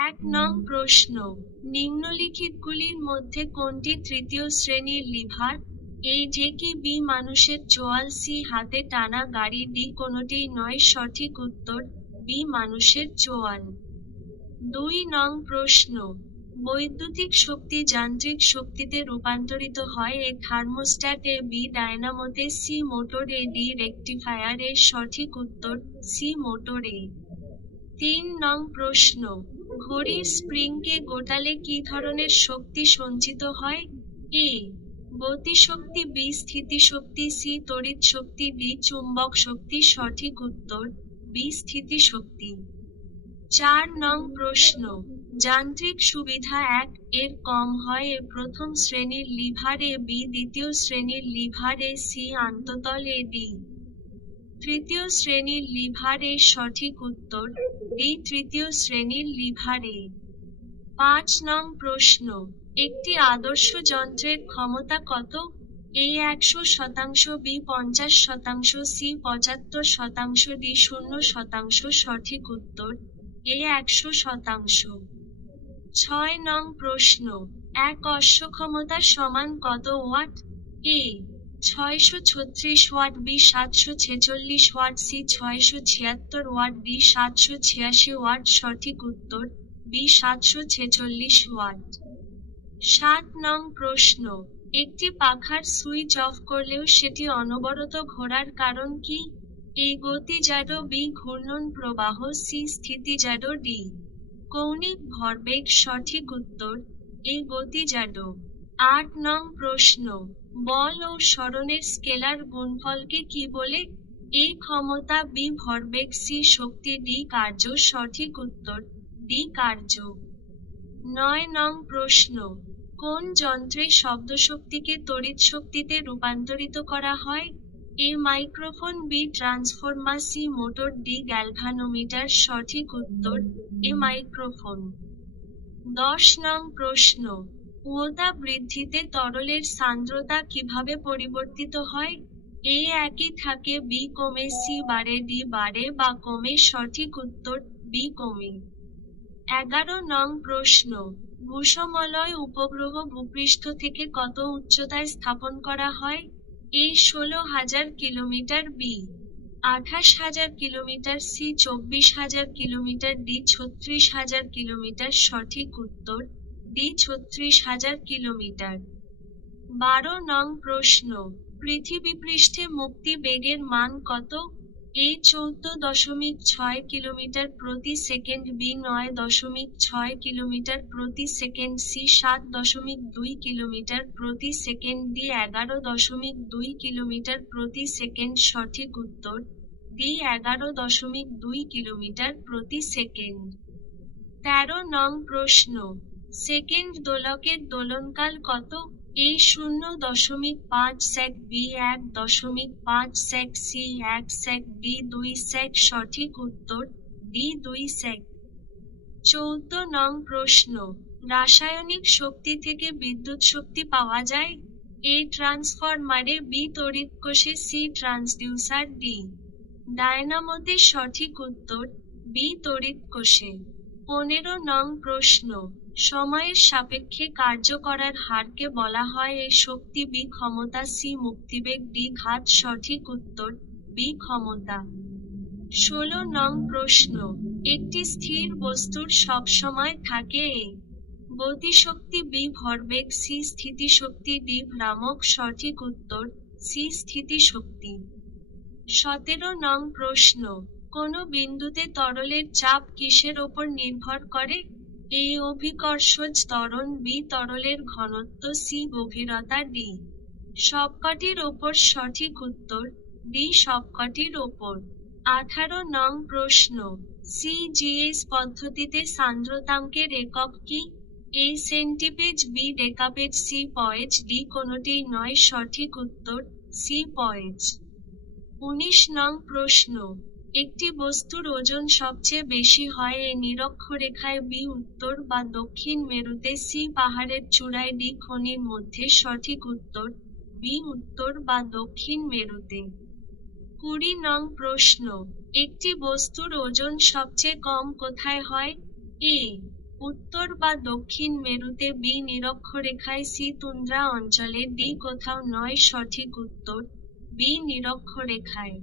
1 নং প্রশ্ন, নিম্নলিখিতগুলির মধ্যে কোনটি তৃতীয় শ্রেণীর লিভার? এ ঢেকি, বি মানুষের চোয়াল, সি হাতে টানা গাড়ি, ডি কোনোটিই নয়। সঠিক উত্তর বি মানুষের চোয়াল। 2 নং প্রশ্ন, বৈদ্যুতিক শক্তি যান্ত্রিক শক্তিতে রূপান্তরিত হয়। এ থার্মোস্ট্যাট, এ বি ডায়নামোতে, C motor, A D rectifier. এর সঠিক উত্তর সি মোটর। 3 নং প্রশ্ন, ঘড়ির স্প্রিংকে গোটালে কী ধরনের শক্তি সঞ্চিত হয়? এ গতিশক্তি, বি স্থিতিশক্তি, সি তড়িৎ শক্তি, ডি চুম্বক শক্তি। সঠিক উত্তর বি স্থিতিশক্তি। 4 নং প্রশ্ন, যান্ত্রিক সুবিধা 1 এর কম হয়। এ প্রথম শ্রেণীর লিভার, এ বি দ্বিতীয় শ্রেণীর লিভার, এ সি আন্ততল, এ ডি তৃতীয় শ্রেণীর লিভার। এর সঠিক উত্তর ডি তৃতীয় শ্রেণীর লিভার। 5 নং প্রশ্ন, একটি আদর্শ যন্ত্রের ক্ষমতা কত? এ 100%, বি 50%, সি 75%, ডি 0%। সঠিক উত্তর এ 100%। 6 নং প্রশ্ন, এক অশ্বক্ষমতা সমান কত watt? A 636 watt, B 746 watt, C 676 watt, D 786 watt. সঠিক উত্তর বি 746 ওয়াট। 7 নং প্রশ্ন, একটি পাখার সুইচ অফ করলেও সেটি অনবরত ঘোরার কারণ কি? এ গতিজাড, বি ঘূর্ণন প্রবাহ, সি স্থিতিজাড, ডি কৌণিক ভরবেগ। সঠিক উত্তর এ গতিজাড। 8 নং প্রশ্ন, বল ও সরণের স্কেলার গুণফলকে কি বলে? এ ক্ষমতা, বি ভরবেগ, সি শক্তি, ডি কার্য। সঠিক উত্তর ডি কার্য। 9 নং প্রশ্ন, কোন যন্ত্রে শব্দশক্তিকে তড়িৎ শক্তিতে রূপান্তরিত করা হয়? A microphone, B transformer, C motor, D galvanometer. সঠিক উত্তর এ মাইক্রোফোন। 10 নং প্রশ্ন, উষ্ণতা বৃদ্ধিতে তরলের সান্দ্রতা কিভাবে পরিবর্তিত হয়? এ একই থাকে, বি কমে, সি বাড়ে, ডি বাড়ে বা কমে। সঠিক উত্তর বি কমে। 11 নং প্রশ্ন, ভূসমলয় উপগ্রহ ভূপৃষ্ঠ থেকে কত উচ্চতায় স্থাপন করা হয়? A 16,000 kilometre, B 28,000 kilometre, C 24,000 kilometre, D 36,000 kilometre. সঠিক উত্তর ডি 36,000 কিলোমিটার। 12 নং প্রশ্ন, পৃথিবীপৃষ্ঠে মুক্তি বেগের মান কত? এ 14.6 কিলোমিটার প্রতি সেকেন্ড, বি 9.6 কিলোমিটার প্রতি সেকেন্ড, সি 7.2 কিলোমিটার প্রতি সেকেন্ড, ডি 11.2 কিলোমিটার প্রতি সেকেন্ড। সঠিক উত্তর ডি 11.2 কিলোমিটার প্রতি সেকেন্ড। 13 নং প্রশ্ন, সেকেন্ড দোলকের দোলনকাল কত? এ 0.5 সেক, বি 1.5 সেক, সি 1 সেক, ডি 2 সেক। সঠিক উত্তর ডি 2 সেক। 14 নং প্রশ্ন, রাসায়নিক শক্তি থেকে বিদ্যুৎ শক্তি পাওয়া যায়। এ ট্রান্সফরমারে, বি তড়িৎকোষে, সি ট্রান্সডিউসার, ডি ডায়নামোতে। সঠিক উত্তর বি তড়িৎকোষে। 15 নং প্রশ্ন, সময়ের সাপেক্ষে কার্য করার হারকে বলা হয়? এ শক্তি, বি ক্ষমতা, সি মুক্তিবেগ, ডি ঘাত। সঠিক উত্তর বি ক্ষমতা। 16 নং প্রশ্ন, একটি স্থির বস্তুর সব সময় থাকে? এ গতিশক্তি, বি ভরবেগ, সি স্থিতিশক্তি, ডি ভ্রামক। সঠিক উত্তর সি স্থিতিশক্তি। 17 নং প্রশ্ন, কোন বিন্দুতে তরলের চাপ কিসের ওপর নির্ভর করে? এ অভিকর্ষজ ত্বরণ, বি তরলের ঘনত্ব, সি গভীরতা, ডি সবকটির ওপর। সঠিক উত্তর ডি সবকটির ওপর। 18 নং প্রশ্ন, সিজিএস পদ্ধতিতে সান্দ্রতাঙ্কের একক কি? এ সেন্টিপেজ, বি ডেকাপেজ, সি পয়েজ, ডি কোনোটিই নয়। সঠিক উত্তর সি পয়েজ। 19 নং প্রশ্ন, একটি বস্তুর ওজন সবচেয়ে বেশি হয়? এ নিরক্ষরেখায়, বি উত্তর বা দক্ষিণ মেরুতে, সি পাহাড়ের চূড়ায়, ডি খনির মধ্যে। সঠিক উত্তর বি উত্তর বা দক্ষিণ মেরুতে। 20 নং প্রশ্ন, একটি বস্তুর ওজন সবচেয়ে কম কোথায় হয়? এ উত্তর বা দক্ষিণ মেরুতে বি নিরক্ষরেখায়, সি তুন্দ্রা অঞ্চলে, ডি কোথাও নয়। সঠিক উত্তর বি নিরক্ষরেখায়।